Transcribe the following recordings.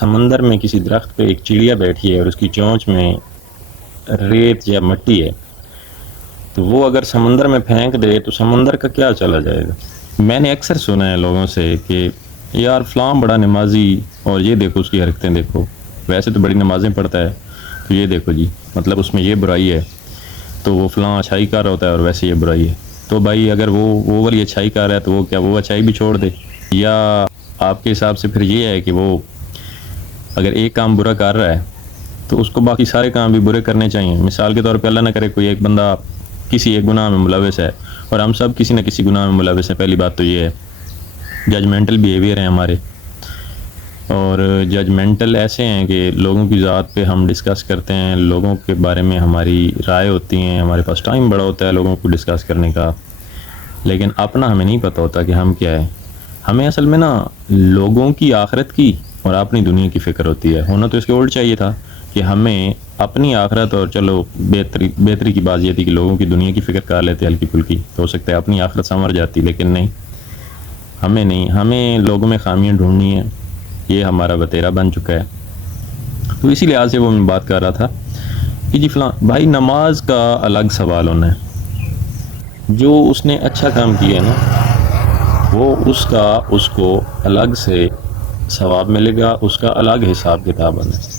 سمندر میں کسی درخت پہ ایک چڑیا بیٹھی ہے اور اس کی چونچ میں ریت یا مٹی ہے، تو وہ اگر سمندر میں پھینک دے تو سمندر کا کیا چلا جائے گا؟ میں نے اکثر سنا ہے لوگوں سے کہ یار فلاں بڑا نمازی اور یہ دیکھو اس کی حرکتیں دیکھو، ویسے تو بڑی نمازیں پڑھتا ہے، تو یہ دیکھو جی مطلب اس میں یہ برائی ہے، تو وہ فلاں اچھائی کر رہا ہوتا ہے اور ویسے یہ برائی ہے۔ تو بھائی اگر وہ والی اچھائی کر رہا ہے تو وہ کیا وہ اچھائی بھی چھوڑ دے؟ یا آپ کے حساب سے پھر یہ ہے کہ وہ اگر ایک کام برا کر رہا ہے تو اس کو باقی سارے کام بھی برے کرنے چاہیے؟ مثال کے طور پہ اللہ نہ کرے کوئی ایک بندہ کسی ایک گناہ میں ملوث ہے، اور ہم سب کسی نہ کسی گناہ میں ملوث ہیں، پہلی بات تو یہ ہے ججمنٹل بیہیویئر ہیں ہمارے، اور ججمنٹل ایسے ہیں کہ لوگوں کی ذات پہ ہم ڈسکس کرتے ہیں، لوگوں کے بارے میں ہماری رائے ہوتی ہیں، ہمارے پاس ٹائم بڑا ہوتا ہے لوگوں کو ڈسکس کرنے کا، لیکن اپنا ہمیں نہیں پتہ ہوتا کہ ہم کیا ہے۔ ہمیں اصل میں نا لوگوں کی آخرت کی اور اپنی دنیا کی فکر ہوتی ہے، ہونا تو اس کے الٹ چاہیے تھا کہ ہمیں اپنی آخرت اور چلو بہتری کی بات یہ تھی کہ لوگوں کی دنیا کی فکر کر لیتے ہلکی پھلکی، تو ہو سکتا ہے اپنی آخرت سنور جاتی، لیکن نہیں، ہمیں لوگوں میں خامیاں ڈھونڈنی ہیں، یہ ہمارا وتیرہ بن چکا ہے۔ تو اسی لحاظ سے وہ میں بات کر رہا تھا کہ جی فلاں بھائی نماز کا الگ سوال ہونا ہے، جو اس نے اچھا کام کیا ہے نا وہ اس کو الگ سے ثواب ملے گا، اس کا الگ حساب کتاب ہونا ہے۔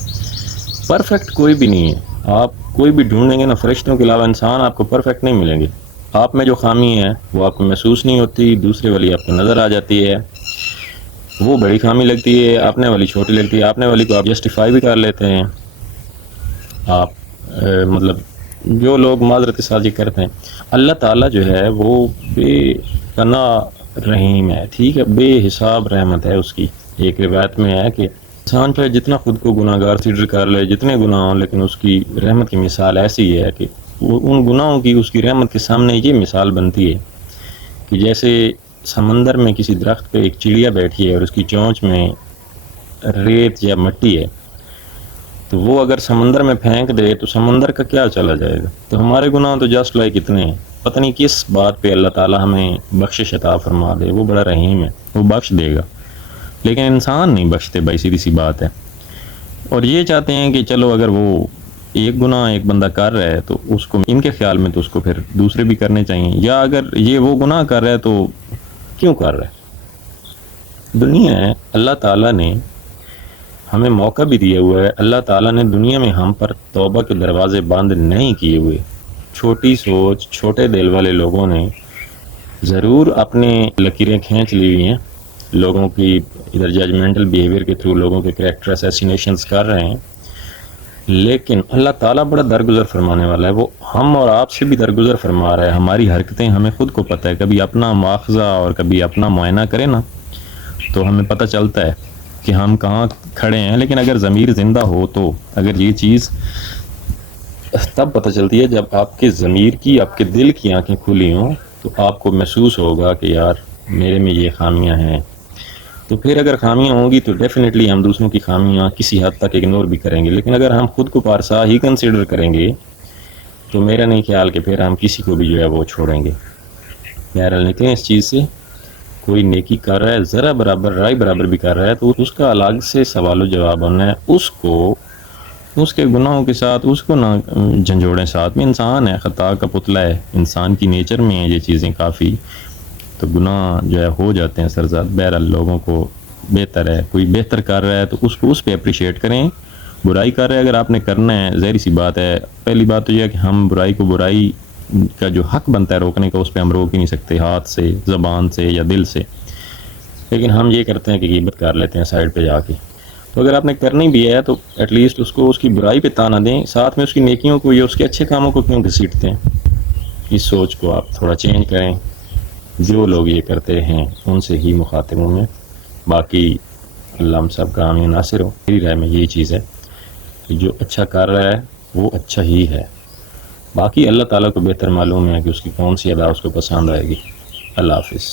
پرفیکٹ کوئی بھی نہیں ہے، آپ کوئی بھی ڈھونڈیں گے نا، فرشتوں کے علاوہ انسان آپ کو پرفیکٹ نہیں ملیں گے۔ آپ میں جو خامی ہے وہ آپ کو محسوس نہیں ہوتی، دوسرے والی آپ کو نظر آ جاتی ہے، وہ بڑی خامی لگتی ہے، اپنے والی چھوٹی لگتی ہے، اپنے والی کو آپ جسٹیفائی بھی کر لیتے ہیں۔ آپ مطلب جو لوگ معذرت سازی کرتے ہیں، اللہ تعالیٰ جو ہے وہ بے پناہ رحیم ہے، ٹھیک ہے، بے حساب رحمت ہے اس کی۔ ایک روایت میں ہے کہ انسان چاہے جتنا خود کو گناہ گار کنسیڈر کر لے، جتنے گناہ ہوں، لیکن اس کی رحمت کی مثال ایسی ہے کہ وہ ان گناہوں کی اس کی رحمت کے سامنے یہ مثال بنتی ہے کہ جیسے سمندر میں کسی درخت پہ ایک چڑیا بیٹھی ہے اور اس کی چونچ میں ریت یا مٹی ہے، تو وہ اگر سمندر میں پھینک دے تو سمندر کا کیا چلا جائے گا؟ تو ہمارے گناہ تو جسٹ لائک اتنے ہیں، پتہ نہیں کس بات پہ اللہ تعالیٰ ہمیں بخشش عطا فرما دے، وہ بڑا رحیم ہے، وہ بخش دے گا، لیکن انسان نہیں بخشتے بھائی، سیدھی سی بات ہے۔ اور یہ چاہتے ہیں کہ چلو اگر وہ ایک گناہ ایک بندہ کر رہا ہے تو اس کو ان کے خیال میں تو اس کو پھر دوسرے بھی کرنے چاہیے، یا اگر یہ وہ گناہ کر رہا ہے تو کیوں کر رہا ہے؟ دنیا ہے، اللہ تعالیٰ نے ہمیں موقع بھی دیا ہوا ہے، اللہ تعالیٰ نے دنیا میں ہم پر توبہ کے دروازے بند نہیں کیے ہوئے۔ چھوٹی سوچ چھوٹے دل والے لوگوں نے ضرور اپنے لکیریں کھینچ لی ہوئی ہیں، لوگوں کی ادھر ججمنٹل بیہیویئر کے تھرو لوگوں کے کریکٹر اسیسینیشنز کر رہے ہیں، لیکن اللہ تعالیٰ بڑا درگزر فرمانے والا ہے، وہ ہم اور آپ سے بھی درگزر فرما رہا ہے۔ ہماری حرکتیں ہمیں خود کو پتہ ہے، کبھی اپنا مواخذہ اور کبھی اپنا معائنہ کریں نا تو ہمیں پتہ چلتا ہے کہ ہم کہاں کھڑے ہیں۔ لیکن اگر ضمیر زندہ ہو تو اگر یہ چیز تب پتہ چلتی ہے جب آپ کے ضمیر کی، آپ کے دل کی آنکھیں کھلی ہوں، تو آپ کو محسوس ہوگا کہ یار میرے میں یہ خامیاں ہیں۔ تو پھر اگر خامیاں ہوں گی تو ڈیفینیٹلی ہم دوسروں کی خامیاں کسی حد تک اگنور بھی کریں گے، لیکن اگر ہم خود کو پارسا ہی کنسیڈر کریں گے تو میرا نہیں خیال کہ پھر ہم کسی کو بھی جو ہے وہ چھوڑیں گے۔ بہرحال نکلیں اس چیز سے، کوئی نیکی کر رہا ہے، ذرا برابر رائے برابر بھی کر رہا ہے، تو اس کا الگ سے سوال و جواب ہونا ہے، اس کو اس کے گناہوں کے ساتھ اس کو نہ جھنجھوڑیں، ساتھ میں انسان ہے، خطا کا پتلا ہے، انسان کی نیچر میں ہیں یہ چیزیں کافی، تو گناہ جو ہے ہو جاتے ہیں سرزاد۔ بہرحال لوگوں کو بہتر ہے، کوئی بہتر کر رہا ہے تو اس کو اس پہ اپریشیٹ کریں، برائی کر رہے ہیں اگر آپ نے کرنا ہے، ظاہری سی بات ہے، پہلی بات تو یہ ہے کہ ہم برائی کا جو حق بنتا ہے روکنے کا اس پہ ہم روک ہی نہیں سکتے، ہاتھ سے، زبان سے یا دل سے، لیکن ہم یہ کرتے ہیں کہ غیبت کر لیتے ہیں سائڈ پہ جا کے۔ تو اگر آپ نے کرنی بھی ہے تو ایٹ لیسٹ اس کو اس کی برائی پہ تانا دیں، ساتھ میں اس کی نیکیوں کو یا اس کے اچھے کاموں کو کیوں گھسیٹتے ہیں؟ اس سوچ کو آپ تھوڑا چینج کریں، جو لوگ یہ کرتے ہیں ان سے ہی مخاطب ہوں میں، باقی اللہ ہم سب کا حامی ناصر ہو۔ میری رائے میں یہی چیز ہے کہ جو اچھا کر رہا ہے وہ اچھا ہی ہے، باقی اللہ تعالیٰ کو بہتر معلوم ہے کہ اس کی کون سی ادا اس کو پسند آئے گی۔ اللہ حافظ۔